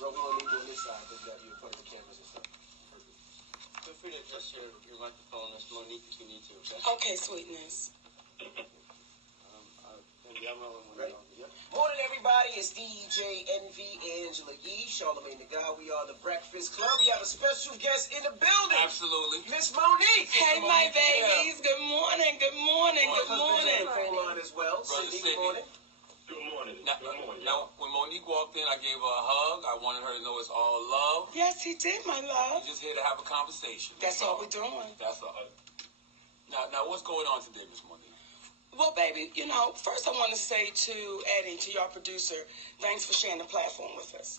Bro, we don't need you on this side because you're in front of the cameras and stuff. Feel free to adjust your microphone, Miss Monique, if you need to, okay? Okay, sweetness. Ready? Yep. Morning, everybody. It's DJ Envy, Angela Yee, Charlamagne the God. We are the Breakfast Club. We have a special guest in the building. Absolutely. Miss Monique. Hey, my babies. Good morning. Good morning. Good morning. On the phone line as well. Brother Sydney, good morning. Good morning. Now, when Monique walked in, I gave her a hug. I wanted her to know it's all love. Yes, he did, my love. We're just here to have a conversation. That's all we're doing. That's all. Now, what's going on today, Miss Monique? Well, baby, first I want to say to Eddie, to your producer, thanks for sharing the platform with us.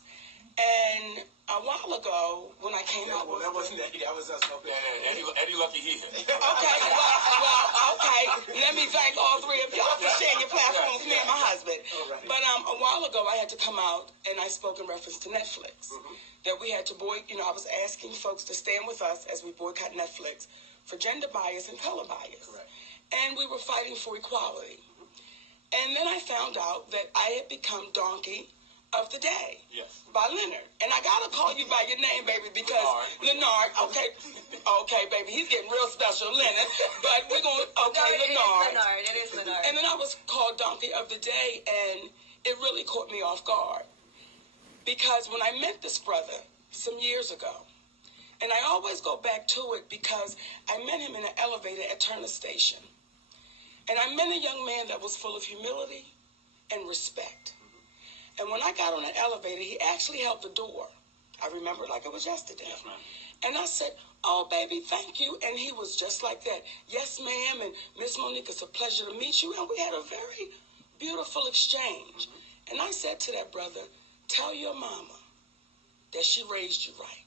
And a while ago, when I came out with... that wasn't Eddie. That was us. Yeah, Eddie lucky here. Okay, okay. Let me thank all three of y'all for sharing your platform with me and my husband. Right. But a while ago, I had to come out, and I spoke in reference to Netflix. That we had to I was asking folks to stand with us as we boycott Netflix for gender bias and color bias. Correct. And we were fighting for equality. And then I found out that I had become Donkey of the Day. Yes. By Leonard. And I gotta call you by your name, baby, because Leonard, okay, baby, he's getting real special, Leonard. But we're gonna Leonard. It is Leonard. And then I was called Donkey of the Day, and it really caught me off guard. Because when I met this brother some years ago, and I always go back to it because I met him in an elevator at Turner Station. And I met a young man that was full of humility and respect. And when I got on the elevator, he actually held the door. I remember it like it was yesterday. Yes, ma'am. And I said, "Oh, baby, thank you." And he was just like that. "Yes, ma'am. And Miss Monique, it's a pleasure to meet you." And we had a very beautiful exchange. And I said to that brother, "Tell your mama that she raised you right."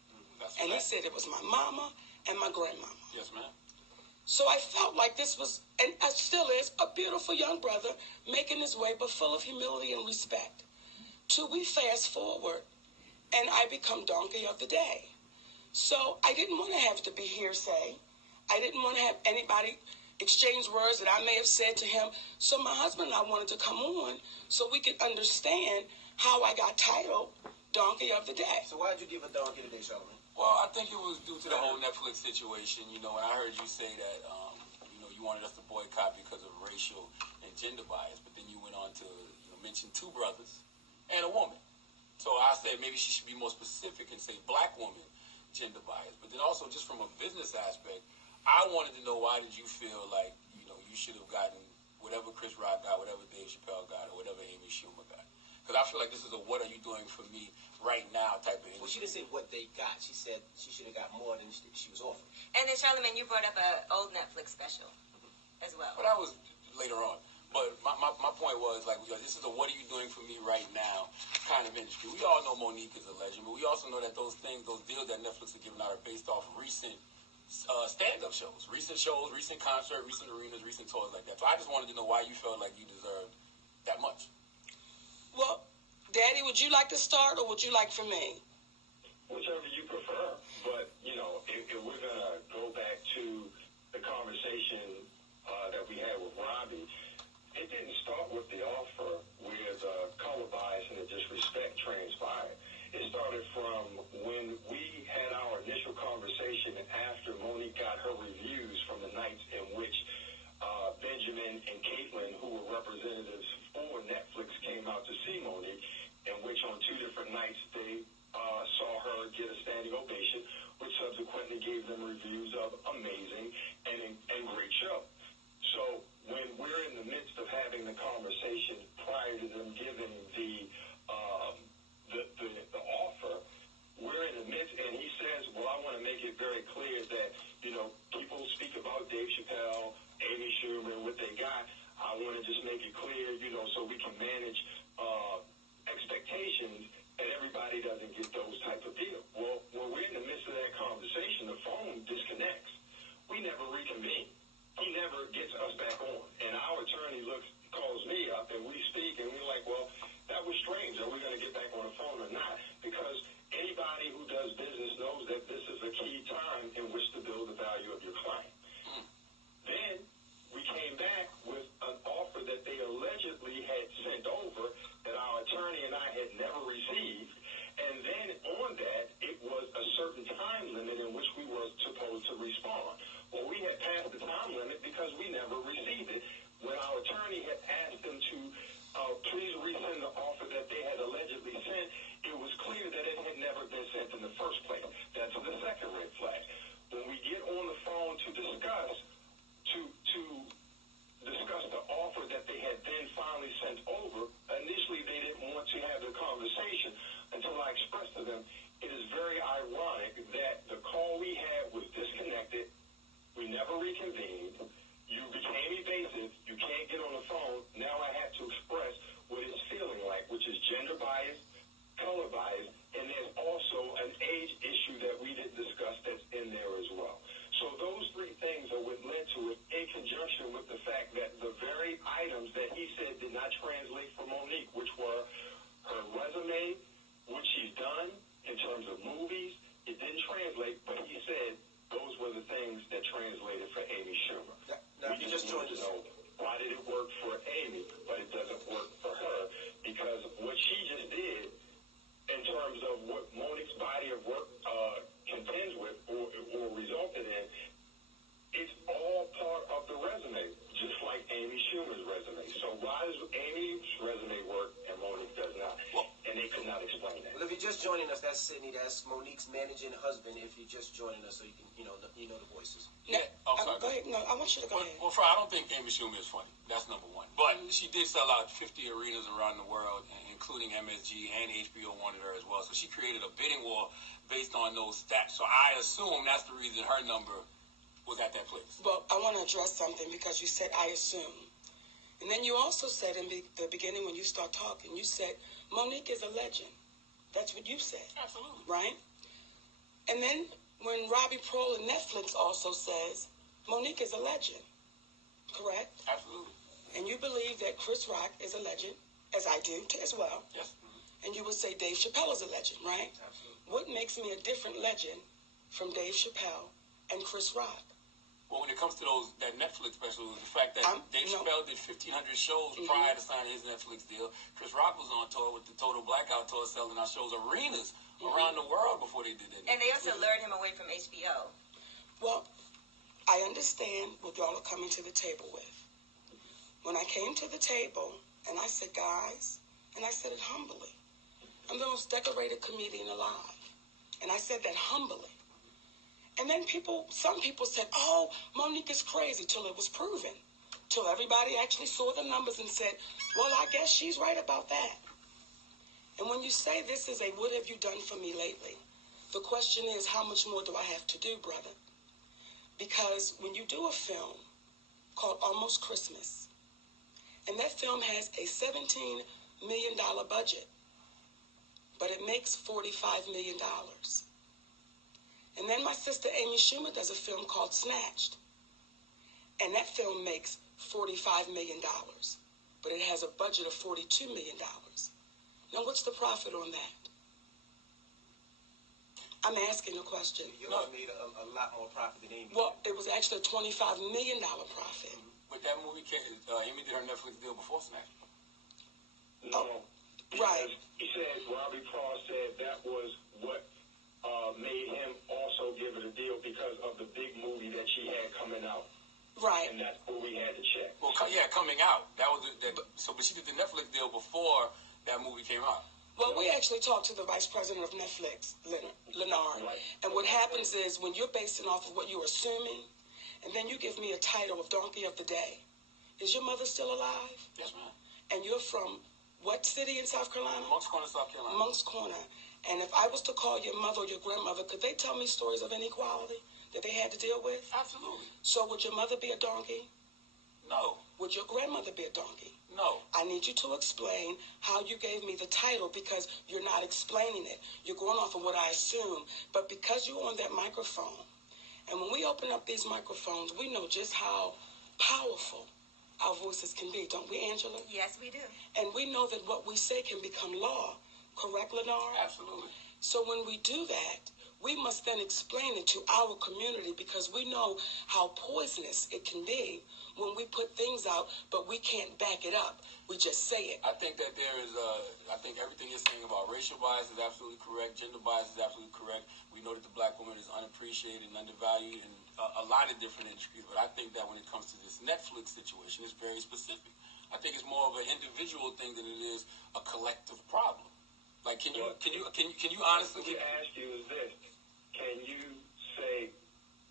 And he said it was my mama and my grandmama. Yes, ma'am. So I felt like this was, and it still is, a beautiful young brother making his way, but full of humility and respect. Till we fast forward, and I become Donkey of the Day. So I didn't want to have to be hearsay. I didn't want to have anybody exchange words that I may have said to him. So my husband and I wanted to come on so we could understand how I got titled Donkey of the Day. So why'd you give a donkey today, Charlamagne? Well, I think it was due to the whole Netflix situation, and I heard you say that, you wanted us to boycott because of racial and gender bias, but then you went on to mention two brothers and a woman. So I said maybe she should be more specific and say black woman gender bias. But then also just from a business aspect, I wanted to know, why did you feel like, you should have gotten whatever Chris Rock got, whatever Dave Chappelle got, or whatever Amy Schumer got? Because I feel like this is a "what are you doing for me right now" type of Well, she didn't say what they got. She said she should have got more than she was offering. And then, Charlamagne, you brought up an old Netflix special as well. But that was later on. But my point was, this is a "what are you doing for me right now" kind of industry. We all know Monique is a legend, but we also know that those deals that Netflix are giving out are based off recent stand-up shows, recent concerts, recent arenas, recent tours like that. So I just wanted to know why you felt like you deserved that much. Well, Daddy, would you like to start, or would you like for me? Whichever you prefer. But, if we're going to go back to the conversation that we had with Robbie, it didn't start with the offer where the color bias and the disrespect transpired. It started from when we had our initial conversation after Monique got her reviews from the nights in which Benjamin and Caitlin, who were representatives for Netflix, came out to see Monique, in which on two different nights they saw her get a standing ovation, which Dave Chappelle, Amy Schumer, and what they got, I want to just make it clear, so we can manage expectations and everybody doesn't get those type of deals. Well, when we're in the midst of that conversation, the phone disconnects. We never reconvene. He never gets us back on. And our attorney calls me up, and we speak, and we're like, well, that was strange. Are we going to get back on the phone or not? Because anybody who does business knows that this is a key time in which to build the value of your client. Then we came back with an offer that they allegedly had sent over that our attorney and I had never received. And then on that, it was a certain time limit in which we were supposed to respond. Well, we had passed the time limit because we never received it. When our attorney had asked them to please resend the offer that they had allegedly sent, it was clear that it had never been sent in the first place. That's the second red flag. When we get on the phone to discuss the offer that they had then finally sent over, initially they didn't want to have the conversation until I expressed to them, it is very ironic that the call we had was disconnected. We never reconvened. You became evasive. You can't get on the phone. Now I have to express what it's feeling like, which is gender bias, color bias, and there's also an age issue that we didn't discuss that's in there as well. So those three things are what led to it, in conjunction with the fact that the very items that he said did not translate for Monique, which were her resume, what she's done in terms of movies, it didn't translate, but he said those were the things that translated for Amy Schumer. Now, you just joined us. Know why did it work for Amy, but it doesn't work for her? Because what she just did in terms of what Monique's body of work contends with or resulted in, it's all part of the resume, just like Amy Schumer's resume. So why does Amy's resume work and Monique does not? And they could not explain that. Well, if you're just joining us, that's Sydney. That's Monique's managing husband. If you're just joining us, so you can, you know the voices. Yeah. Oh, sorry. Go ahead. No, I want you to go ahead. Well, I don't think Amy Schumer is funny. That's number one. But she did sell out 50 arenas around the world, including MSG, and HBO wanted her as well. So she created a bidding war based on those stats. So I assume that's the reason her number was at that place. Well, I want to address something because you said, I assume. And then you also said in the beginning when you start talking, you said, Monique is a legend. That's what you said. Absolutely. Right? And then when Robbie Pearl and Netflix also says, Monique is a legend. Correct? Absolutely. And you believe that Chris Rock is a legend, as I do as well. Yes. And you would say Dave Chappelle is a legend, right? Absolutely. What makes me a different legend from Dave Chappelle and Chris Rock? Well, when it comes to that Netflix special, the fact that Dave Chappelle did 1,500 shows prior to signing his Netflix deal. Chris Rock was on tour with the Total Blackout Tour, selling our shows arenas around the world before they did that. And they also lured him away from HBO. Well, I understand what y'all are coming to the table with. When I came to the table, and I said, guys, and I said it humbly, I'm the most decorated comedian alive. And I said that humbly. And then some people said, oh, Monique is crazy, till it was proven. Till everybody actually saw the numbers and said, well, I guess she's right about that. And when you say this is a what have you done for me lately, the question is, how much more do I have to do, brother? Because when you do a film called Almost Christmas, and that film has a $17 million budget, but it makes $45 million. And then my sister Amy Schumer does a film called Snatched, and that film makes $45 million, but it has a budget of $42 million. Now, what's the profit on that? I'm asking a question. You made a lot more profit than Amy. Well, it was actually a $25 million profit. But that movie, Amy did her Netflix deal before Snatch. No. Right. He said, Robbie Pearl said that was what made him also give it a deal because of the big movie that she had coming out. Right. And that's what we had to check. Well, coming out. That was but she did the Netflix deal before that movie came out. Well, we actually talked to the vice president of Netflix, Lenard. Right. And what happens is when you're basing off of what you're assuming, and then you give me a title of Donkey of the Day. Is your mother still alive? Yes, ma'am. And you're from what city in South Carolina? Moncks Corner, South Carolina. Moncks Corner. And if I was to call your mother or your grandmother, could they tell me stories of inequality? that they had to deal with? Absolutely. So would your mother be a donkey? No. Would your grandmother be a donkey? No. I need you to explain how you gave me the title because you're not explaining it. You're going off of what I assume. But because you're on that microphone, and when we open up these microphones, we know just how powerful our voices can be, don't we, Angela? Yes, we do. And we know that what we say can become law. Correct, Lenore? Absolutely. So when we do that, we must then explain it to our community because we know how poisonous it can be when we put things out, but we can't back it up. We just say it. I think that there is, I think everything you're saying about racial bias is absolutely correct. Gender bias is absolutely correct. We know that the black woman is unappreciated and undervalued in a lot of different industries, but I think that when it comes to this Netflix situation, it's very specific. I think it's more of an individual thing than it is a collective problem. Like, can you honestly? What we ask you is this: can you say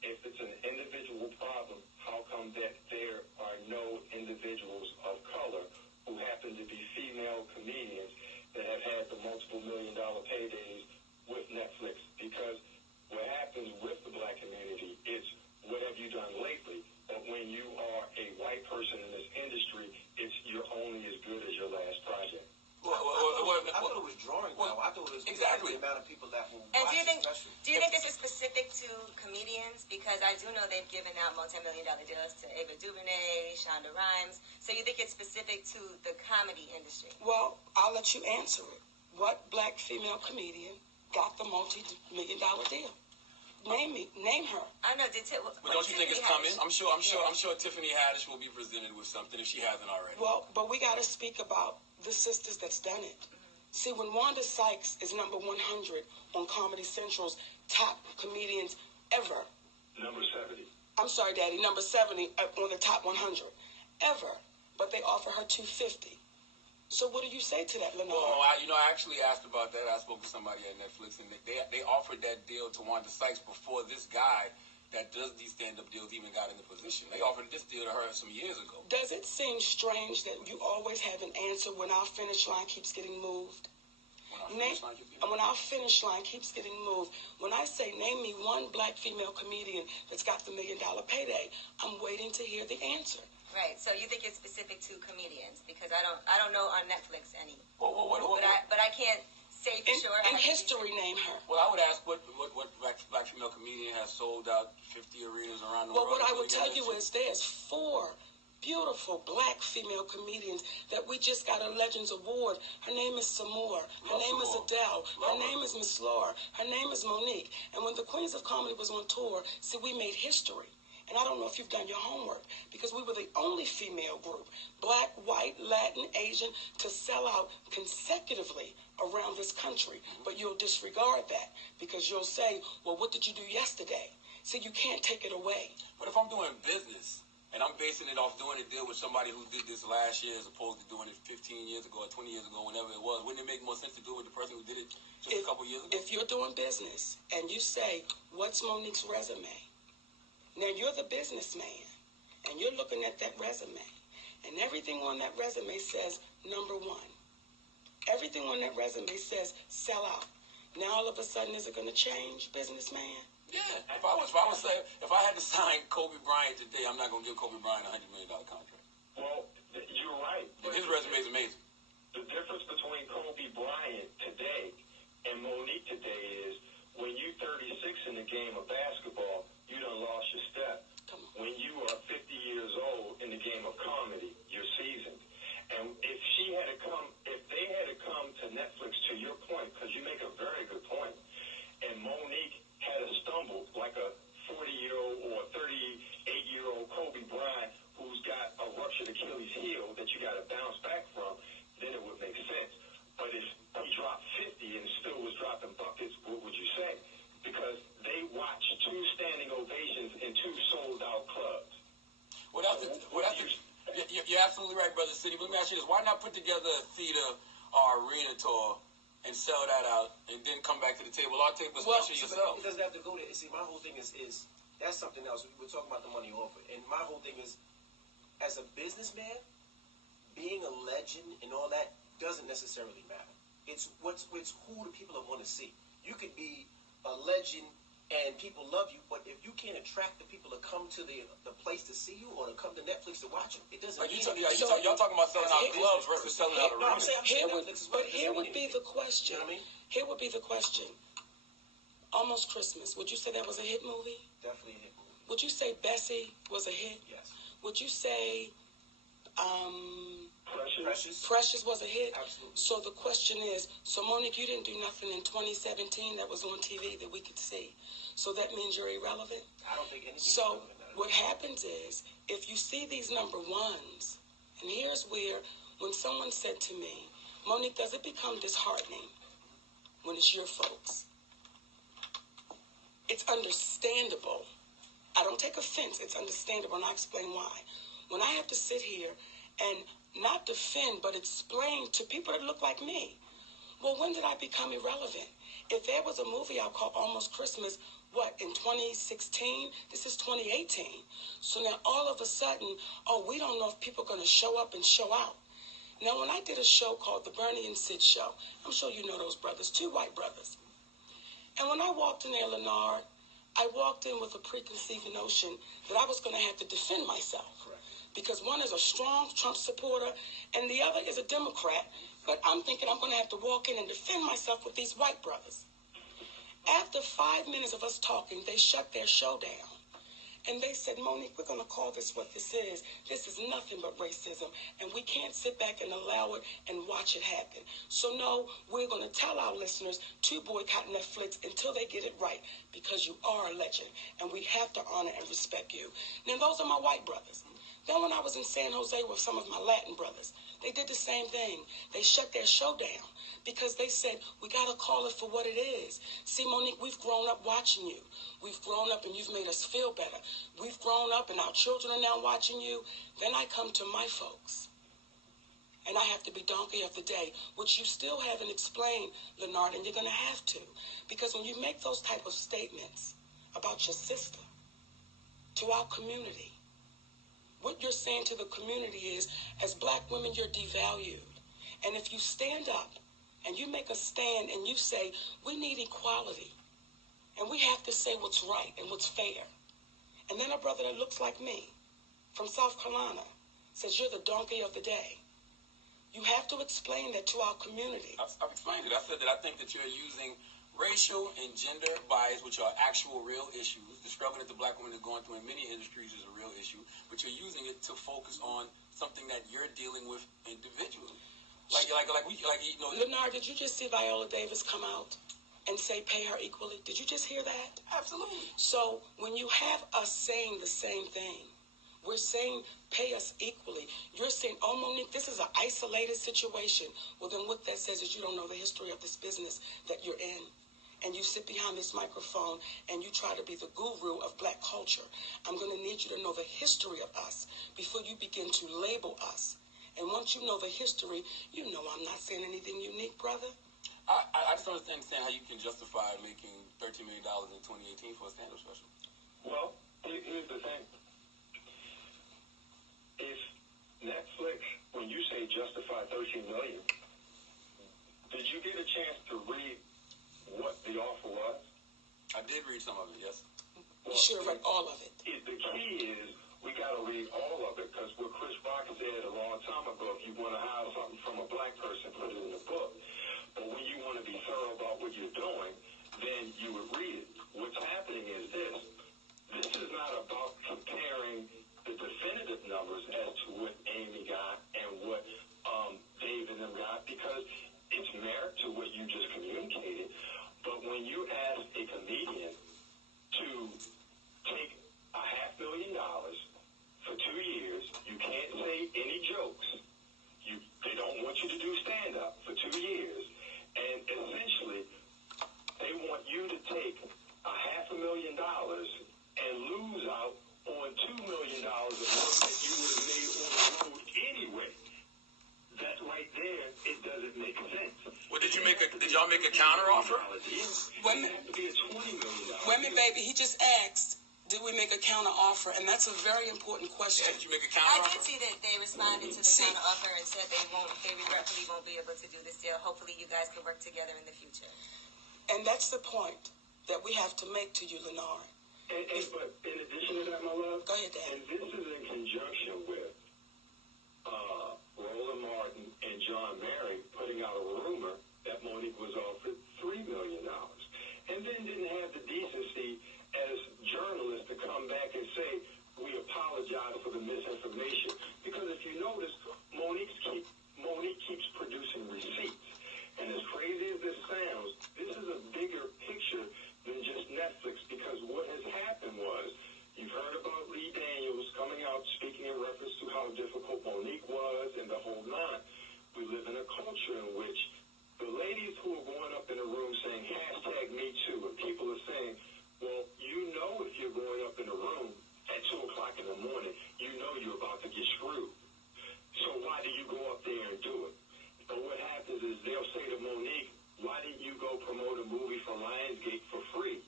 if it's an individual problem, how come that there are no individuals of color who happen to be female comedians that have had the multiple $million-dollar paydays with Netflix? Because what happens with the black community, it's what have you done lately? But when you are a white person in this industry, it's you're only as good as your last project. I thought it was drawing power. I thought it was exactly the amount of people that will And watch do you think the special. this is specific to comedians? Because I do know they've given out multi-million-dollar deals to Ava DuVernay, Shonda Rhimes. So you think it's specific to the comedy industry? Well, I'll let you answer it. What black female comedian got the multi-million-dollar deal? Name her. I know. But don't you think it's coming? I'm sure Tiffany Haddish will be presented with something if she hasn't already. Well, but we got to speak about the sisters that's done it. See, when Wanda Sykes is number 100 on Comedy Central's top comedians ever. Number 70. I'm sorry, Daddy, number 70 on the top 100 ever. But they offer her 250. So what do you say to that, Lenore? Well, I actually asked about that. I spoke to somebody at Netflix, and they offered that deal to Wanda Sykes before this guy that does these stand-up deals even got in the position. They offered this deal to her some years ago. Does it seem strange that you always have an answer when our finish line keeps getting moved? When our finish line keeps getting moved. When I say, name me one black female comedian that's got the $1 million payday, I'm waiting to hear the answer. Right. So you think it's specific to comedians? Because I don't know on Netflix any. What? But I can't say for sure. In history, name her. Well, I would ask what black female comedian has sold out 50 arenas around the world. Well, what I would tell you is there's 4 beautiful black female comedians that we just got a Legends Award. Her name is Samore. Her name is Adele. Her name is Miss Laura. Her name is Monique. And when the Queens of Comedy was on tour, see, we made history. And I don't know if you've done your homework, because we were the only female group, black, white, Latin, Asian, to sell out consecutively around this country. But you'll disregard that because you'll say, well, what did you do yesterday? See, you can't take it away. But if I'm doing business and I'm basing it off doing a deal with somebody who did this last year as opposed to doing it 15 years ago or 20 years ago, whenever it was, wouldn't it make more sense to do it with the person who did it just a couple years ago? If you're doing business and you say, what's Monique's resume? Now, you're the businessman, and you're looking at that resume, and everything on that resume says number 1. Everything on that resume says sell out. Now, all of a sudden, is it going to change, businessman? Yeah. If I had to sign Kobe Bryant today, I'm not going to give Kobe Bryant a $100 million contract. Well, you're right. And his resume is amazing. The difference between Kobe Bryant today and Monique today is when you're 36 in the game of basketball, you done lost your step. When you are 50 years old in the game of comedy, you're seasoned. And if they had to come to Netflix, to your point, because you make a very good point, and Monique had to stumble like a 40-year-old or a 38-year-old Kobe Bryant who's got a ruptured Achilles heel that you got to bounce back from, then it would make sense. But if he dropped 50 and still was dropping buckets, what would you say? Because they watched 2 standing ovations in 2 sold-out clubs. You're absolutely right, Brother City. But let me ask you this. Why not put together a theater or arena tour and sell that out and then come back to the table? I'll take a special yourself. It doesn't have to go there. See, my whole thing is that's something else. We're talking about the money offer. And my whole thing is, as a businessman, being a legend and all that doesn't necessarily matter. It's who the people want to see. You could be a legend and people love you, but if you can't attract the people to come to the place to see you or to come to Netflix to watch it, it doesn't Like mean y'all talking about selling out clubs versus selling out No, I'm arenas. saying Netflix is But right. here would be the question. You know what I mean? Here would be the question. Almost Christmas. Would you say that was a hit movie? Definitely a hit movie. Would you say Bessie was a hit? Yes. Would you say Precious. was a hit? Absolutely. So the question is, so Monique, you didn't do nothing in 2017 that was on TV that we could see. So that means you're irrelevant? I don't think anything. So what happens is, if you see these number ones, and here's where, when someone said to me, Monique, does it become disheartening when it's your folks? It's understandable. I don't take offense. It's understandable, and I explain why. When I have to sit here and not defend, but explain to people that look like me, well, when did I become irrelevant? If there was a movie out called Almost Christmas, what, in 2016? This is 2018. So now all of a sudden, oh, we don't know if people are going to show up and show out. Now, when I did a show called The Bernie and Sid Show, I'm sure you know those brothers, two white brothers. And when I walked in there, Leonard, I walked in with a preconceived notion that I was going to have to defend myself. Correct. Because one is a strong Trump supporter and the other is a Democrat. But I'm thinking I'm going to have to walk in and defend myself with these white brothers. After 5 minutes of us talking, they shut their show down. And they said, Monique, we're going to call this what this is. This is nothing but racism. And we can't sit back and allow it and watch it happen. So, no, we're going to tell our listeners to boycott Netflix until they get it right. Because you are a legend. And we have to honor and respect you. Now, those are my white brothers. Then when I was in San Jose with some of my Latin brothers, they did the same thing. They shut their show down because they said, we got to call it for what it is. See, Monique, we've grown up watching you. We've grown up and you've made us feel better. We've grown up and our children are now watching you. Then I come to my folks. And I have to be donkey of the day, which you still haven't explained, Leonard, and you're going to have to. Because when you make those type of statements about your sister to our community, what you're saying to the community is, as black women, you're devalued. And if you stand up and you make a stand and you say, we need equality, and we have to say what's right and what's fair. And then a brother that looks like me from South Carolina says, you're the donkey of the day. You have to explain that to our community. I've explained it. I said that I think that you're using racial and gender bias, which are actual real issues. The struggle that the black woman is going through in many industries is a real issue, but you're using it to focus on something that you're dealing with individually. Leonard, did you just see Viola Davis come out and say pay her equally? Did you just hear that? Absolutely. So when you have us saying the same thing, we're saying pay us equally. You're saying, oh, Monique, this is an isolated situation. Well, then what that says is you don't know the history of this business that you're in. And you sit behind this microphone and you try to be the guru of black culture. I'm going to need you to know the history of us before you begin to label us. And once you know the history, you know I'm not saying anything unique, brother. I just don't understand how you can justify making $13 million in 2018 for a stand-up special. Well, here's the thing. If Netflix, when you say justify $13 million, did you get a chance to read what the offer was? I did read some of it, yes. You should have read all of it. The key is we got to read all of it, because what Chris Rock said a long time ago, if you want to hide something from a black person, put it in the book. But when you want to be thorough about what you're doing, then you would read it. What's happening is this. This is not about comparing the definitive numbers as to what Amy got and what Dave and them got, because it's merit to what you just communicated. But when you ask a comedian to take $500,000 for 2 years, you can't say any jokes. They don't want you to do stand-up for 2 years. And essentially, they want you to take $500,000 and lose out on $2 million of work that you would have made on the road anyway. That right there, it doesn't make sense. Well, did y'all make a counter offer? Women, It has to be a $20 million. women, baby, he just asked, did we make a counter offer? And that's a very important question. Yeah, did you make a counter I offer? did see that they responded to the counter offer and said they regretfully won't be able to do this deal. Hopefully you guys can work together in the future. And that's the point. that we have to make to you, Lenard. But in addition to that, my love, Go ahead, Dad. and this is in conjunction with Roland Martin and John Mary putting out a rumor that Monique was offered $3 million, and then didn't have the decency as journalists to come back and say, we apologize for the misinformation. Because if you notice, Monique keeps producing receipts. And as crazy as this sounds, this is a bigger picture than just Netflix, because what has happened was, you've heard about Lee Daniels coming out speaking in reference to how difficult Monique was and the whole nine. We live in a culture in which the ladies who are going up in a room saying #MeToo, and people are saying, well, you know if you're going up in a room at 2 o'clock in the morning, you know you're about to get screwed. So why do you go up there and do it? But what happens is they'll say to Monique, why didn't you go promote a movie for Lionsgate for free?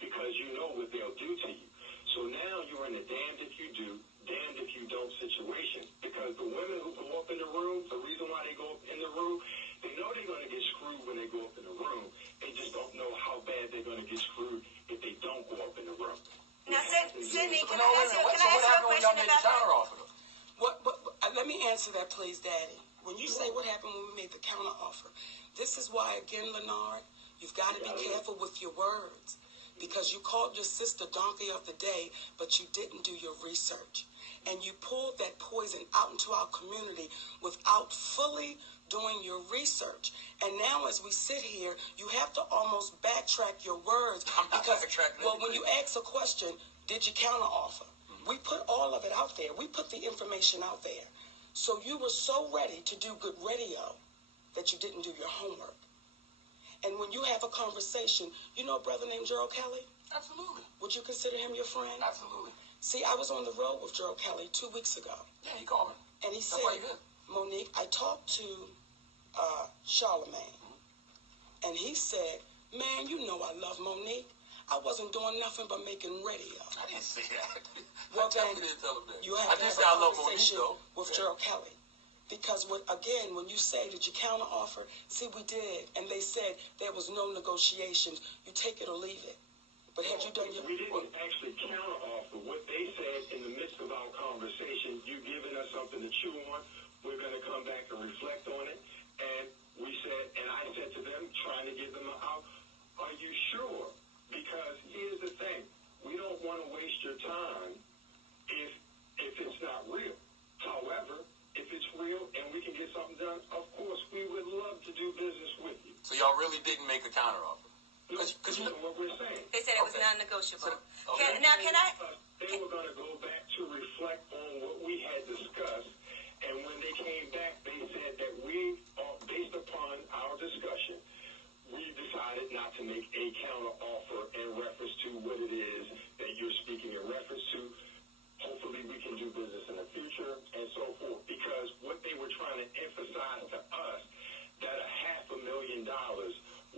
Because you know what they'll do to you. So now you're in a damned if you do, damned if you don't situation. Because the women who go up in the room, the reason why they go up in the room, they know they're going to get screwed when they go up in the room. They just don't know how bad they're going to get screwed if they don't go up in the room. Now, Sydney, can I No, ask you what a happened when y'all question made the about that? counteroffer, though? Let me answer that, please, Daddy. When you say what happened when we made the counteroffer, this is why, again, Lenard, you've got to be careful with your words. Because you called your sister Donkey of the Day, but you didn't do your research. And you pulled that poison out into our community without fully doing your research. And now as we sit here, you have to almost backtrack your words. I'm not Because, backtracking well, when anything. you ask a question, did you counteroffer? We put all of it out there. We put the information out there. So you were so ready to do good radio that you didn't do your homework. And when you have a conversation, you know a brother named Gerald Kelly? Absolutely. Would you consider him your friend? Absolutely. See, I was on the road with Gerald Kelly 2 weeks ago. Yeah, he called me. And he That's said, why you good. Monique, I talked to Charlemagne. And he said, man, you know I love Monique. I wasn't doing nothing but making radio. I didn't say that. Well, I then, definitely didn't tell him that. you have I to did have say a I love Monique, conversation though. with Yeah. Gerald Kelly. Because, when you say, did you counteroffer? See, we did. And they said there was no negotiations. You take it or leave it. But had you done your... We didn't actually counteroffer. What they said in the midst of our conversation, you giving us something to chew on, we're going to come back and reflect on it. And we said, and I said to them, trying to give them an out, are you sure? Because here's the thing. We don't want to waste your time if it's not real. However, if it's real and we can get something done, of course, we would love to do business with you. So y'all really didn't make a counteroffer? Because you know what we're saying. They said it was Okay. non-negotiable. Okay. Now, can I... They were going to go back to reflect on what we had discussed, and when they came back, they said that we, based upon our discussion, we decided not to make a counter offer in reference to what it is that you're speaking in reference to. Hopefully we can do business in the future and so forth, because what they were trying to emphasize to us, that $500,000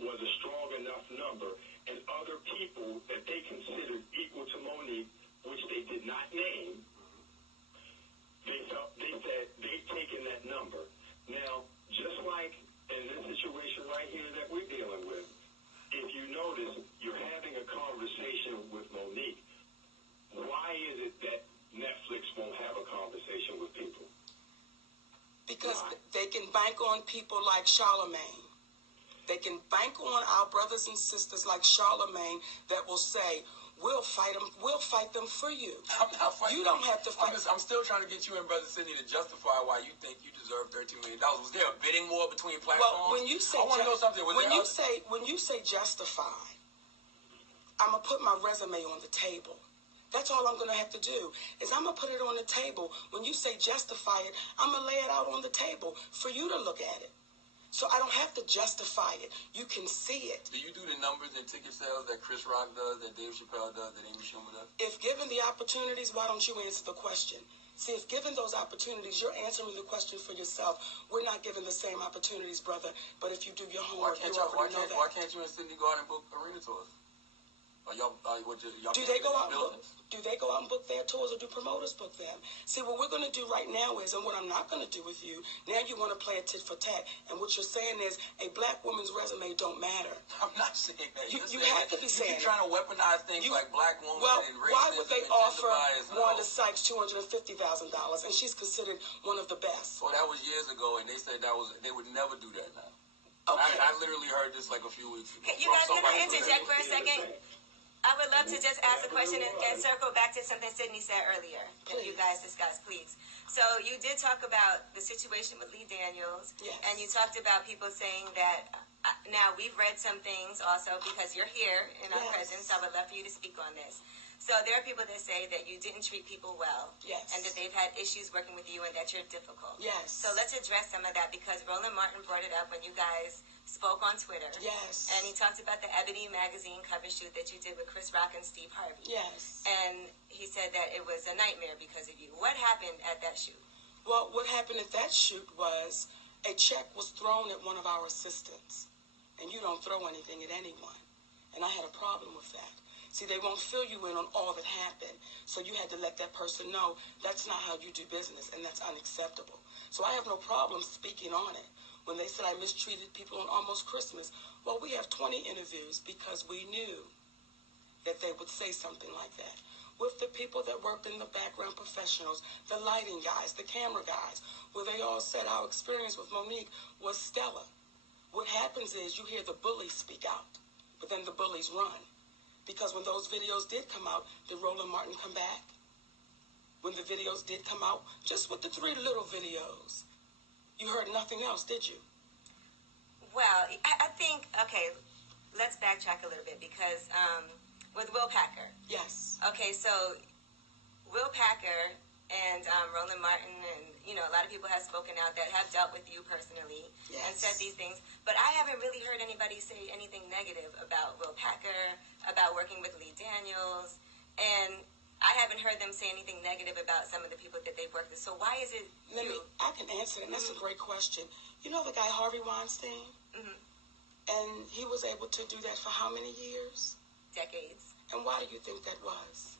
was a strong enough number, and other people that they considered equal to Monique, which they did not name, they said they've taken that number. Now, just like in this situation right here that we're dealing with, if you notice, you're having a conversation with Monique. Why is it that Netflix won't have a conversation with people? Because they can bank on people like Charlemagne. They can bank on our brothers and sisters like Charlemagne that will say, we'll fight them for you. I'm not fighting. You don't have to fight. I'm still trying to get you and Brother Sidney to justify why you think you deserve $13 million. Was there a bidding war between platforms? Well, when you say I want to know something. when you say justify, I'm gonna put my resume on the table. That's all I'm gonna have to do is I'm gonna put it on the table. When you say justify it, I'm gonna lay it out on the table for you to look at it. So I don't have to justify it. You can see it. Do you do the numbers and ticket sales that Chris Rock does, that Dave Chappelle does, that Amy Schumer does? If given the opportunities, why don't you answer the question? See, if given those opportunities, you're answering the question for yourself. We're not given the same opportunities, brother. But if you do your homework, you already know that. Why can't you and Sidney go out and book arena tours? Y'all Do they go out and buildings? book their tours, or do promoters book them? See, what we're going to do right now is, and what I'm not going to do with you, now you want to play a tit for tat, and what you're saying is a black woman's resume don't matter. I'm not saying that. You saying have to be saying you keep trying to weaponize things like black woman and racism. Why would they and offer bias? Wanda Sykes $250,000, and she's considered one of the best? Well, that was years ago, and they said they would never do that now. Okay. I literally heard this like a few weeks ago. You guys, can I interject for a second? I would love to just ask a question and circle back to something Sydney said earlier that you guys discussed, please. So you did talk about the situation with Lee Daniels, yes. And you talked about people saying that, now we've read some things also because you're here in our presence, so I would love for you to speak on this. So there are people that say that you didn't treat people well, yes. And that they've had issues working with you and that you're difficult. Yes. So let's address some of that because Roland Martin brought it up when you guys spoke on Twitter. Yes. And he talked about the Ebony magazine cover shoot that you did with Chris Rock and Steve Harvey. Yes. And he said that it was a nightmare because of you. What happened at that shoot? Well, what happened at that shoot was a check was thrown at one of our assistants. And you don't throw anything at anyone. And I had a problem with that. See, they won't fill you in on all that happened. So you had to let that person know that's not how you do business, and that's unacceptable. So I have no problem speaking on it. When they said I mistreated people on Almost Christmas, well, we have 20 interviews because we knew that they would say something like that. With the people that worked in the background professionals, the lighting guys, the camera guys, where they all said our experience with Monique was stellar. What happens is you hear the bullies speak out, but then the bullies run. Because when those videos did come out, did Roland Martin come back? When the videos did come out, just with the 3 little videos, you heard nothing else, did you? Well, I think, okay, let's backtrack a little bit because with Will Packer. Yes. Okay, so Will Packer and Roland Martin and, a lot of people have spoken out that have dealt with you personally and said these things. But I haven't really heard anybody say anything negative about Will Packer, about working with Lee Daniels, and I haven't heard them say anything negative about some of the people that they've worked with. So why is it I can answer that. That's a great question. You know the guy Harvey Weinstein? Mm-hmm. And he was able to do that for how many years? Decades. And why do you think that was?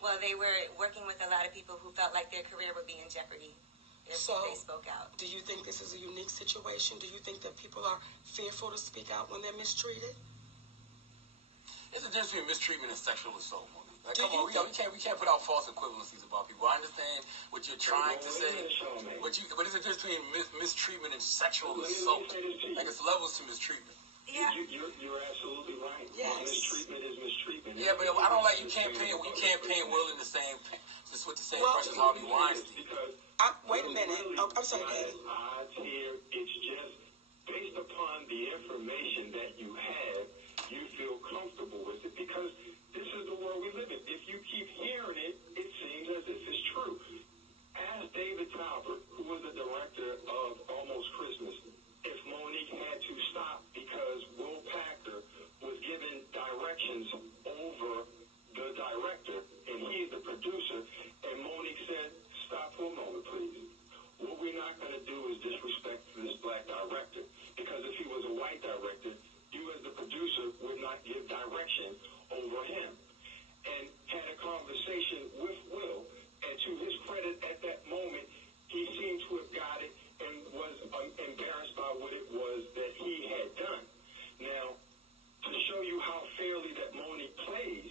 Well, they were working with a lot of people who felt like their career would be in jeopardy if they spoke out. Do you think this is a unique situation? Do you think that people are fearful to speak out when they're mistreated? There's a difference between mistreatment and sexual assault, Monique. Like, come on, we can't put out false equivalencies about people. I understand what you're trying to say, but there's a difference between mistreatment and sexual assault. Like, it's levels to mistreatment. Yeah. You're absolutely right. Yes. Mistreatment is mistreatment. Yeah, but I don't like you can't paint Will in the same just with the same brush as Harvey Weinstein. Wait a minute. I'm sorry, Daddy. Odds here, it's just based upon the information that you have, you feel comfortable with it because this is the world we live in. If you keep hearing it, it seems as if it's true. Ask David Talbert, who was the director of Almost Christmas, if Monique had to stop because Will Packer was given directions over the director, and he's the producer, and Monique said, stop for a moment, please. What we're not going to do is disrespect this black director, because if he was a white director, you as the producer would not give direction over him. And had a conversation with Will, and to his credit at that moment, he seemed to have got it and was embarrassed by what it was that he had done. Now, to show you how fairly that Monique plays,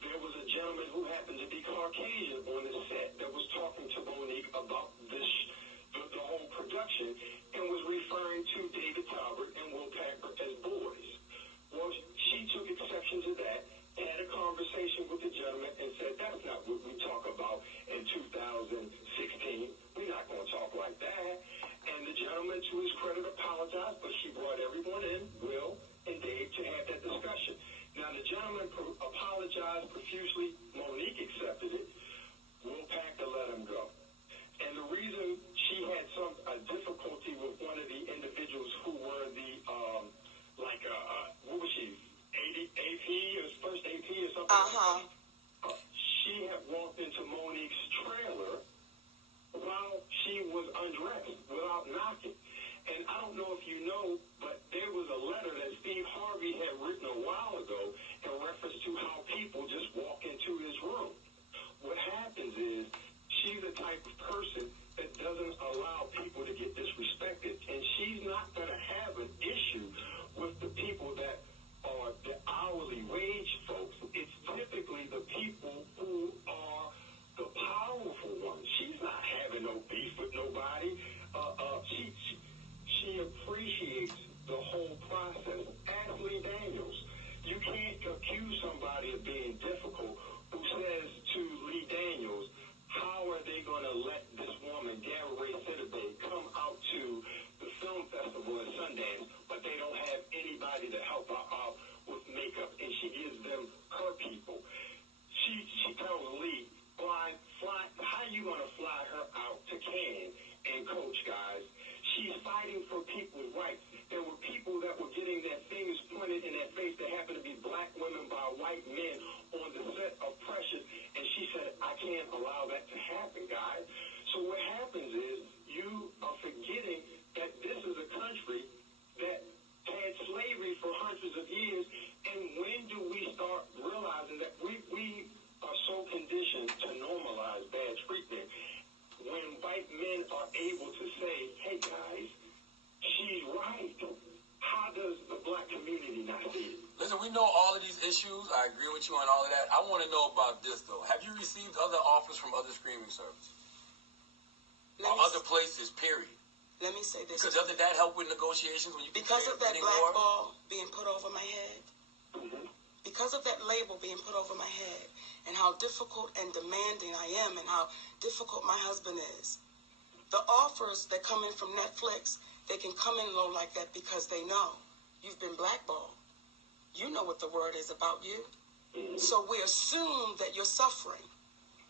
there was a gentleman who happened to be Caucasian on the set that was talking to Monique about the whole production and was referring to David Talbert and Will Packer as boys. Well, she took exception to that, had a conversation with the gentleman and said, that's not what we talk about in 2016. We're not going to talk like that. And the gentleman, to his credit, apologized, but she brought everyone in, Will and Dave, to have that discussion. Now, the gentleman apologized profusely. Monique accepted it. Will Packer let him go. And the reason she had a difficulty with one of the individuals who were the, what was she, AP, or first AP or something? Uh-huh. She had walked into Monique's trailer while she was undressed without knocking. And I don't know if you know, but there was a letter that Steve Harvey had written a while ago, and type of person that doesn't allow people to get disrespected. And she's not going to have an issue with the people that are the hourly wage folks. It's typically the people who are the powerful ones. She's not having no beef with nobody. She appreciates the whole process. Ask Lee Daniels. You can't accuse somebody of being difficult who says to Lee Daniels, how are they going to let this woman, Gary Ray Sidibe, come out to the film festival in Sundance, but they don't have anybody to help her out with makeup, and she gives them her people. She tells Lee, fly, how are you going to fly her out to Cannes and coach, guys? She's fighting for people's rights. There were people that were getting their fingers pointed in their face that happened to be black women by white men on the set of Precious, and she said, I can't allow that to happen, guys. So what happens is you are forgetting that this is a country that had slavery for hundreds of years, and when do we start realizing that we are so conditioned to normalize bad treatment? When white men are able to say, hey guys, she's right, how does the black community not see it? Listen, we know all of these issues. I agree with you on all of that. I want to know about this, though. Have you received other offers from other streaming services? Or other places, period? Let me say this. Because doesn't that help with negotiations when you because of that bidding black war? ball being put over my head, because of that label being put over my head, and how difficult and demanding I am, and how difficult my husband is, the offers that come in from Netflix, they can come in low like that because they know you've been blackballed. You know what the word is about you. So we assume that you're suffering,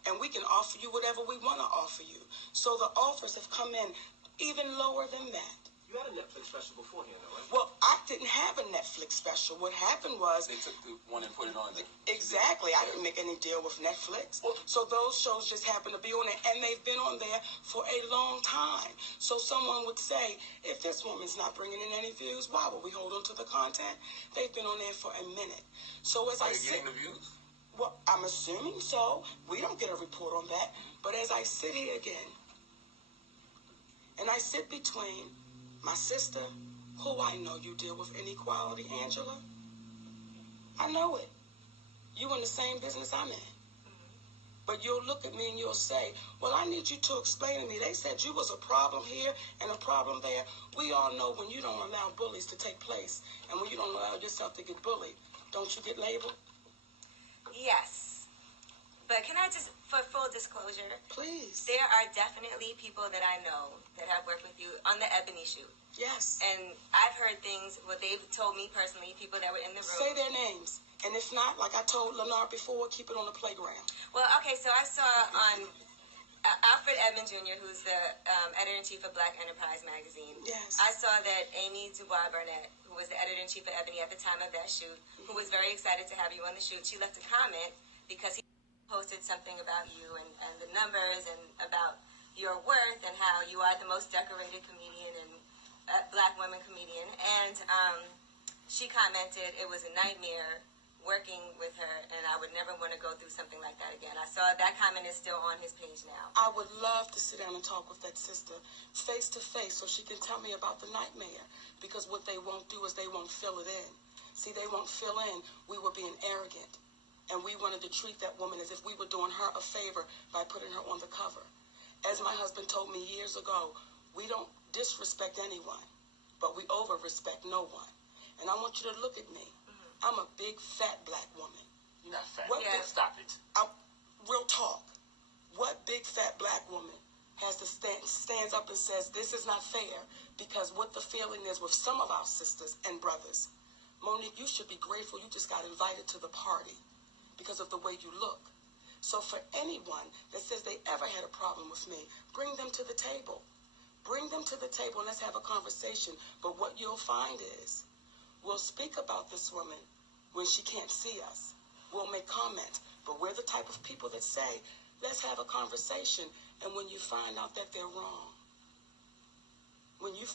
and we can offer you whatever we want to offer you. So the offers have come in even lower than that. You had a Netflix special beforehand, though, right? Well, I didn't have a Netflix special. What happened was... They took the one and put it on there. Exactly. I didn't make any deal with Netflix. So those shows just happened to be on there, and they've been on there for a long time. So someone would say, if this woman's not bringing in any views, why would we hold on to the content? They've been on there for a minute. So as Are I you getting the views? Well, I'm assuming so. We don't get a report on that. But as I sit here again, and I sit between my sister, who I know you deal with inequality, Angela. I know it. You in the same business I'm in. But you'll look at me and you'll say, well, I need you to explain to me. They said you was a problem here and a problem there. We all know when you don't allow bullies to take place and when you don't allow yourself to get bullied, don't you get labeled? Yes. But can I just, for full disclosure, please, there are definitely people that I know that have worked with you on the Ebony shoot. Yes. And I've heard things, well, they've told me personally, people that were in the room. Say their names. And if not, like I told Lenard before, keep it on the playground. Well, okay, so I saw on Alfred Edmond Jr., who's the editor-in-chief of Black Enterprise magazine. Yes. I saw that Amy Dubois Burnett, who was the editor-in-chief of Ebony at the time of that shoot, who was very excited to have you on the shoot, she left a comment because he posted something about you and the numbers and about your worth and how you are the most decorated comedian and black woman comedian. And she commented it was a nightmare working with her, and I would never want to go through something like that again. I saw that comment is still on his page now. I would love to sit down and talk with that sister face to face so she can tell me about the nightmare, because what they won't do is they won't fill it in. See, they won't fill in. We were being arrogant, and we wanted to treat that woman as if we were doing her a favor by putting her on the cover. As my husband told me years ago, we don't disrespect anyone, but we over-respect no one. And I want you to look at me. I'm a big, fat black woman. You're not fat. Stop it. Real talk. What big, fat black woman has to stands up and says, this is not fair? Because what the feeling is with some of our sisters and brothers, Monique, you should be grateful you just got invited to the party because of the way you look. So for anyone that says they ever had a problem with me, bring them to the table. Bring them to the table and let's have a conversation. But what you'll find is, we'll speak about this woman when she can't see us. We'll make comments. But we're the type of people that say, let's have a conversation. And when you find out that they're wrong, will you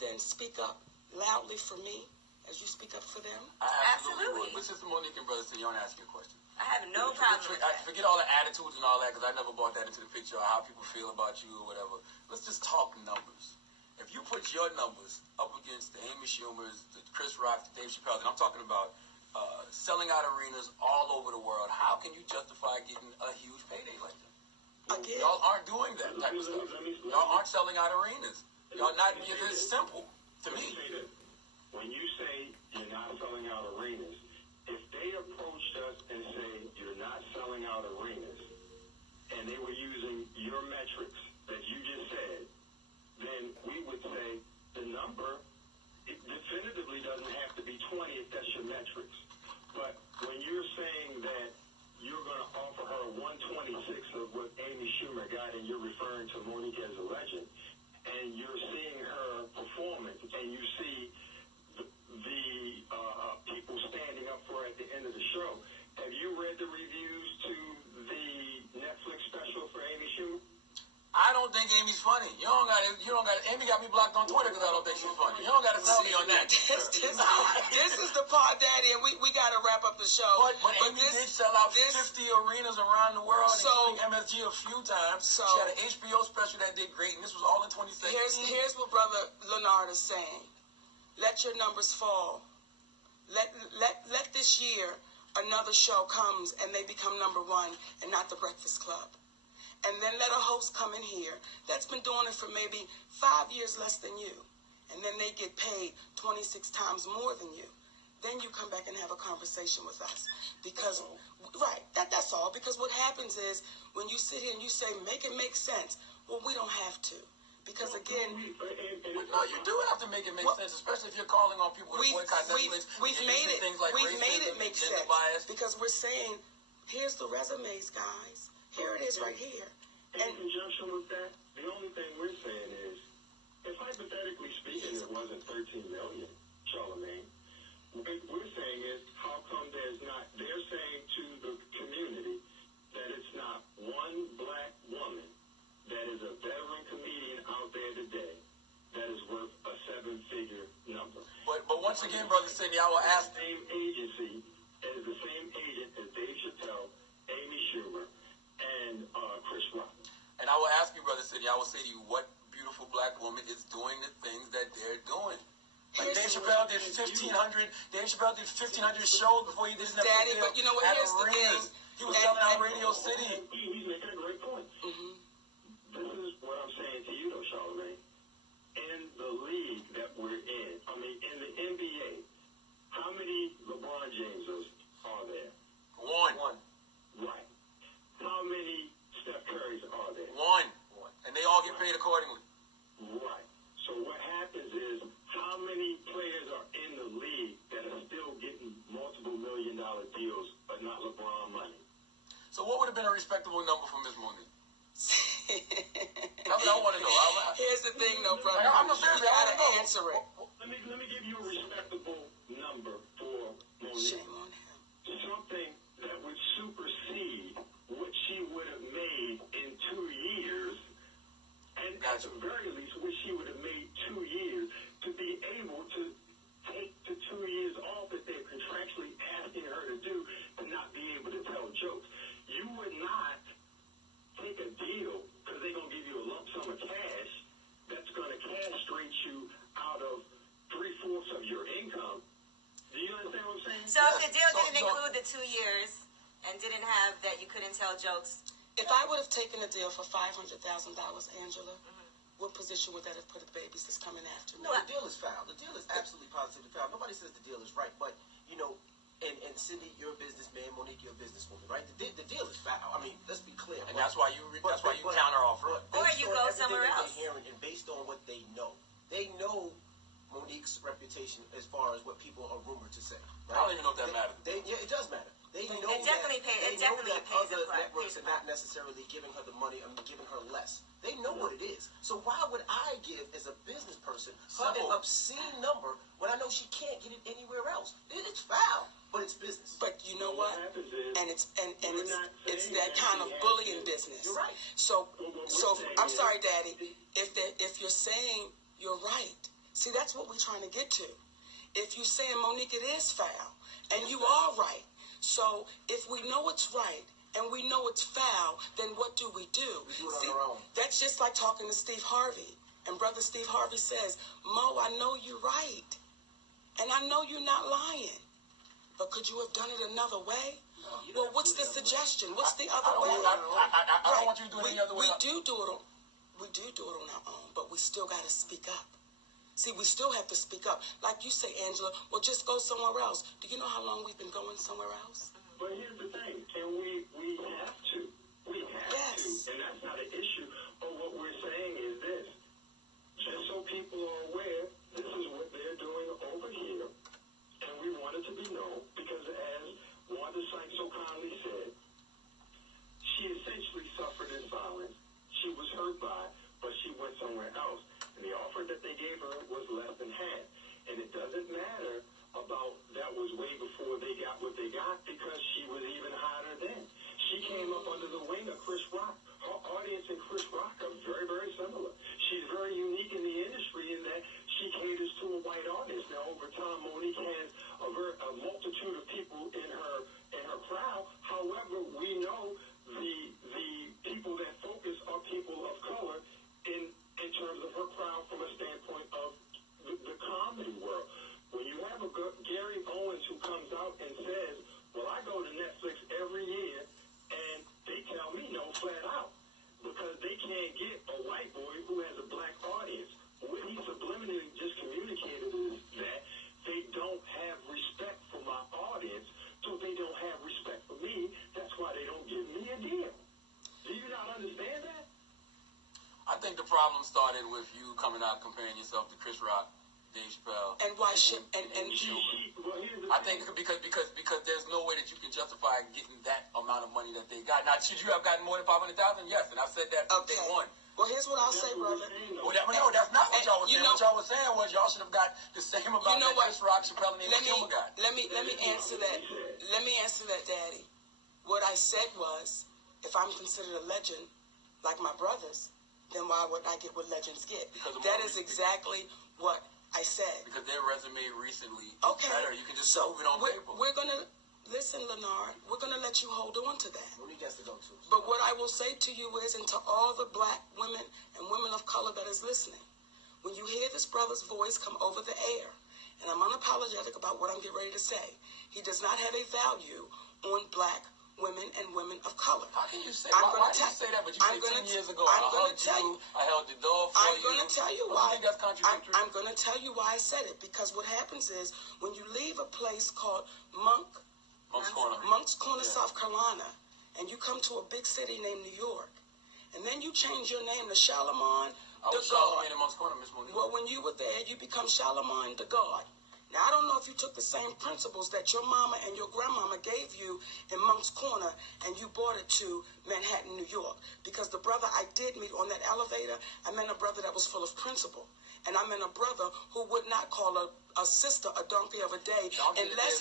then speak up loudly for me as you speak up for them? I absolutely would. But Sister Monique and Brother Sion, ask you a question. I have no problem with that. Forget all the attitudes and all that, because I never brought that into the picture of how people feel about you or whatever. Let's just talk numbers. If you put your numbers up against the Amy Schumers, the Chris Rock, the Dave Chappelle, and I'm talking about selling out arenas all over the world, how can you justify getting a huge payday like that? Again, Y'all aren't doing that type of stuff. Y'all aren't selling out arenas. Y'all not. It's simple to me. When you say you're not selling out arenas, if they approached us and say you're not selling out arenas, and they were using your metrics that you just said, then we would say the number, it definitively doesn't have to be 20 if that's your metrics. But when you're saying that you're going to offer her 126 of what Amy Schumer got, and you're referring to Monique as a legend, and you're seeing her performance, and you see the people standing up for her at the end of the show. Have you read the reviews to the Netflix special for Amy Schumer? I don't think Amy's funny. You don't got. Amy got me blocked on Twitter because I don't think she's funny. You don't got to tell me on that. This is the part, Daddy, and we got to wrap up the show. But Amy did sell out 50 arenas around the world, including MSG a few times. She had an HBO special that did great, and this was all in 2016. Here's what Brother Leonard is saying. Let your numbers fall. Let this year another show comes and they become number one and not the Breakfast Club. And then let a host come in here that's been doing it for maybe 5 years less than you. And then they get paid 26 times more than you. Then you come back and have a conversation with us. Because, right, that's all. Because what happens is when you sit here and you say, make it make sense. Well, we don't have to. Because again, no, you do have to make it make sense, especially if you're calling on people to boycott Netflix. We've made it make sense bias. because we're saying, here's the resumes, guys. Here it is, right here. In conjunction with that, the only thing we're saying is, if hypothetically speaking, it wasn't 13 million, Charlamagne, what we're saying is, how come there's not? They're saying to the community that it's not one black woman that is a veteran comedian out there today that is worth a 7-figure number. But once again, Brother Sidney, I will ask. The same agency as the same agent as Dave Chappelle, Amy Schumer, and Chris Rock. And I will ask you, Brother Sidney, I will say to you, what beautiful black woman is doing the things that they're doing? Like Dave Chappelle did 1,500. Dave Chappelle did 1,500 shows before he did Netflix. Daddy, but you know what? Here's the thing. He was selling out Radio City. He's making a great point. Mm-hmm. This is what I'm saying to you, though, Charlamagne. In the league that we're in, in the NBA, how many LeBron Jameses are there? One. Right. How many Steph Currys are there? One. And they all get paid accordingly. Right. So what happens is, how many players are in the league that are still getting multiple $million-dollar deals, but not LeBron money? So what would have been a respectable number for Miss Monique? That's what I want to know. Here's the thing, though, brother. I'm not serious. You gotta answer it. Let me give you a respectable number for Monique. Shame on him. Something that would supersede what she would have made in 2 years, and at the very least, what she would have made 2 years to be able to take the 2 years off that they're contractually asking her to do to not be able to tell jokes. You would not take a deal because they're going to give you a lump sum of cash that's going to castrate you out of 3/4 of your income. Do you understand what I'm saying? So if the deal didn't include the 2 years and didn't have that you couldn't tell jokes. If I would have taken a deal for $500,000, Angela, what position would that have put the babies that's coming after me? No, the deal is foul. The deal is absolutely positively foul. Nobody says the deal is right, but and Cindy, you're a businessman. Monique, you're a businesswoman, right? The deal is foul. I mean, let's be clear. And that's why you counter offer. Or you go somewhere else. And based on what they know Monique's reputation as far as what people are rumored to say. Right? I don't even know if that matters. Yeah, it does matter. They know it definitely pays. It definitely pays other networks are not necessarily giving her the money. Giving her less. They know what it is. So why would I give, as a business person, her an obscene number when I know she can't get it anywhere else? It's foul, but it's business. But you know what? And it's that kind of bullying business. You're right. So I'm sorry, Daddy. If you're saying you're right, see, that's what we're trying to get to. If you're saying, Monique, it is foul, and you are right. So if we know it's right and we know it's foul, then what do? We do it See, on our own. that's just like talking to Steve Harvey. And Brother Steve Harvey says, Mo, I know you're right. And I know you're not lying. But could you have done it another way? Well, what's the suggestion? What's the other way? I don't want you to do it any other way. We do do it on our own, but we still got to speak up. See, we still have to speak up. Like you say, Angela, well, just go somewhere else. Do you know how long we've been going somewhere else? But here's the thing, and we have to. We have to, and that's not an issue. But what we're saying is this, just so people are aware, this is what they're doing over here, and we want it to be known, because as Wanda Sykes so kindly said, she essentially suffered in silence. She was hurt by, but she went somewhere else. And the offer that they gave her was less than half. And it doesn't matter about that was way before they got what they got, because she was even hotter then. She came up under the wing of Chris Rock. Her audience and Chris Rock are very, very similar. She's very unique in the industry in that she caters to a white audience. Now, over time, Monique has a multitude of people in her crowd. However, we know the people that focus are people of color in terms of her crowd from a standpoint of the comedy world. When you have a Gary Owens who comes out and says, well, I go to Netflix every year and they tell me no flat out because they can't get a white boy who has a black audience. What he subliminally just communicated is that they don't have respect for my audience, so if they don't have respect for me, that's why they don't give me a deal. Do you not understand that? I think the problem started with you coming out comparing yourself to Chris Rock, Dave Chappelle, and why should and I think because there's no way that you can justify getting that amount of money that they got. Now, should you have gotten more than 500,000? Yes, and I've said that from day one. Well, here's what I'll say, brother. Well, no, that's not what y'all was saying. What y'all was saying was y'all should have got the same amount that Chris Rock, Chappelle, and Amy Schumer got. Let me answer that. Let me answer that, Daddy. What I said was, if I'm considered a legend, like my brothers, then why would I get what legends get? That is exactly what I said. Because their resume recently is better. You can just prove it on paper. We're going to, listen, Leonard, we're going to let you hold on to that. What do you guys to go to? But what I will say to you is, and to all the black women and women of color that is listening, when you hear this brother's voice come over the air, and I'm unapologetic about what I'm getting ready to say, he does not have a value on black women and women of color. How can you say that? Why do you say that? But you said 10 years ago, I hugged you, I held the door for you. I'm going to tell you why. why. You think that's contradictory? I'm going to tell you why I said it. Because what happens is, when you leave a place called Moncks Corner, South Carolina, and you come to a big city named New York, and then you change your name to Charlemagne the God. Charlemagne in Moncks Corner, Miss Monique. Well, when you were there, you become Charlemagne the God. Now, I don't know if you took the same principles that your mama and your grandmama gave you in Moncks Corner and you brought it to Manhattan, New York. Because the brother I did meet on that elevator, I met a brother that was full of principle. And I met a brother who would not call a sister a donkey of a day unless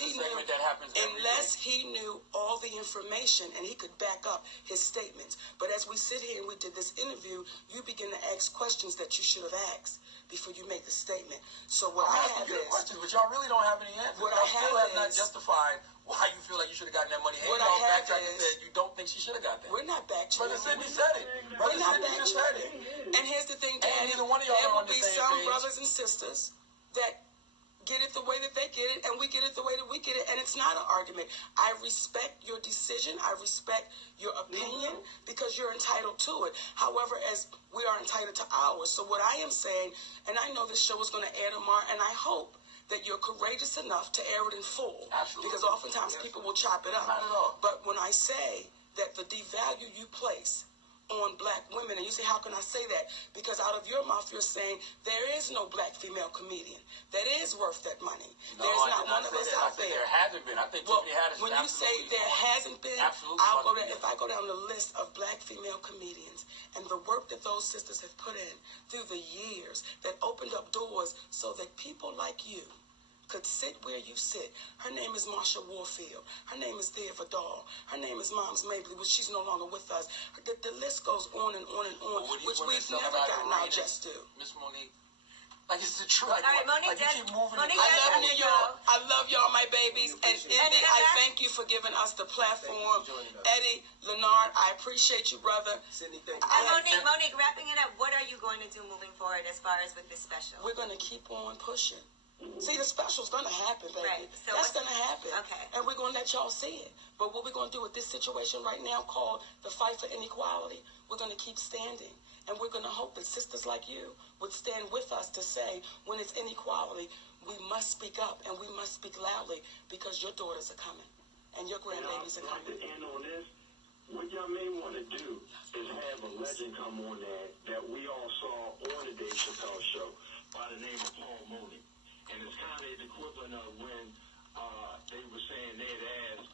he knew all the information and he could back up his statements. But as we sit here and we did this interview, you begin to ask questions that you should have asked before you make the statement. So what I have is questions, but y'all really don't have any answers. What y'all I still have have not justified why you feel like you should have gotten that money. And what y'all I have backtracked and is said you don't think she should have got that. We're not backtracking. Brother Sidney said it. Brother Sidney just said it. And here's the thing, Daddy, neither one of y'all there are will on the be same some page. brothers and sisters that get it the way that they get it, and we get it the way that we get it, and it's not an argument. I respect your decision. I respect your opinion because you're entitled to it. However, as we are entitled to ours. So what I am saying, and I know this show is going to air tomorrow, and I hope that you're courageous enough to air it in full. Absolutely. Because oftentimes people will chop it up. Not at all. But when I say that the devalue you place on black women, and you say, how can I say that? Because out of your mouth you're saying there is no black female comedian that is worth that money. No, There's not one of us out there. There hasn't been. I think Well, Tiffany Haddish when you say there hasn't been, I'll go down. If I go down the list of black female comedians and the work that those sisters have put in through the years that opened up doors so that people like you could sit where you sit. Her name is Marsha Warfield. Her name is Thea Vidal. Her name is Moms Mabley, which she's no longer with us. The list goes on and on and on, which we've never gotten our just due. Miss Monique, Like it's the truth. Like, All right, Monique like you does- keep moving. Monique I does love have New to York. go. I love y'all, my babies. And appreciate Indy, it. I thank you for giving us the platform. Thank you for joining us. Eddie, Leonard, I appreciate you, brother. Sydney, thank you. And Monique, wrapping it up, what are you going to do moving forward as far as with this special? We're going to keep on pushing. See, the special's going to happen, baby. Right, so That's what's- going to happen. Okay. And we're going to let y'all see it. But what we're going to do with this situation right now called the fight for inequality, we're going to keep standing. And we're going to hope that sisters like you would stand with us to say, when it's inequality, we must speak up and we must speak loudly because your daughters are coming and your grandbabies are I'd like coming. to end on this. What y'all may want to do is have a legend come on there that we all saw on the Dave Chappelle show by the name of Paul Mooney. And it's kind of the equivalent of when they were saying they'd asked